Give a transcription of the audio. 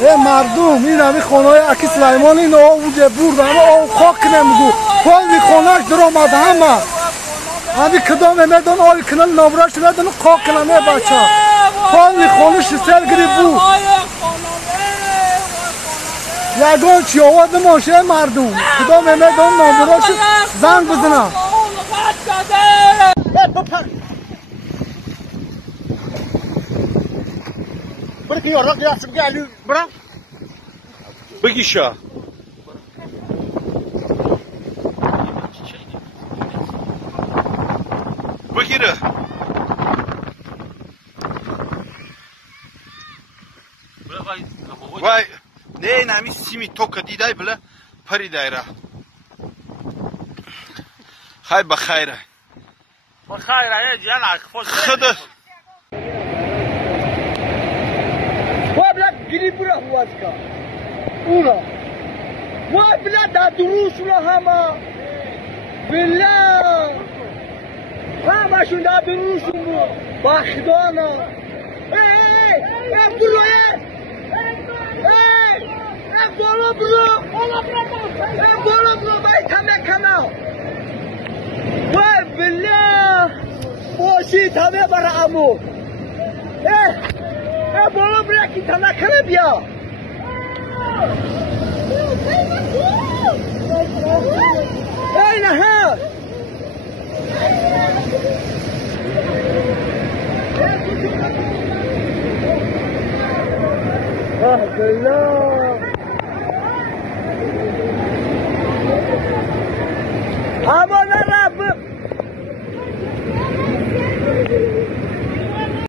ای مردم این همی خانه‌های اکی سلیمان این اوجه بردن او خاک نمیگو پای خانه‌اش در آمد همه همی کدام میدان آی کنن نابراش میدان خاک کنن بچه پای خانه‌اش سل گری بود یگان چی آواد ماشه مردم کدام میدان نابراش زنگ بزنم بركي يورق يا سبقي علي برا بقيشة بقيره واي نه نمی سیمی توک دیدای بله پری دایره خای بخیره بخیره جانا خدا Грибра хуаска. Ура. Вай, бля, да друшла хама. Бля. Хамашун да друшум. Бахдана. Эй, бро. Эй, бола бро. Бола бро, бай кама. Вай, бля. باشی تمه برامو. بالا برکی تنکره بیا اینه ها اما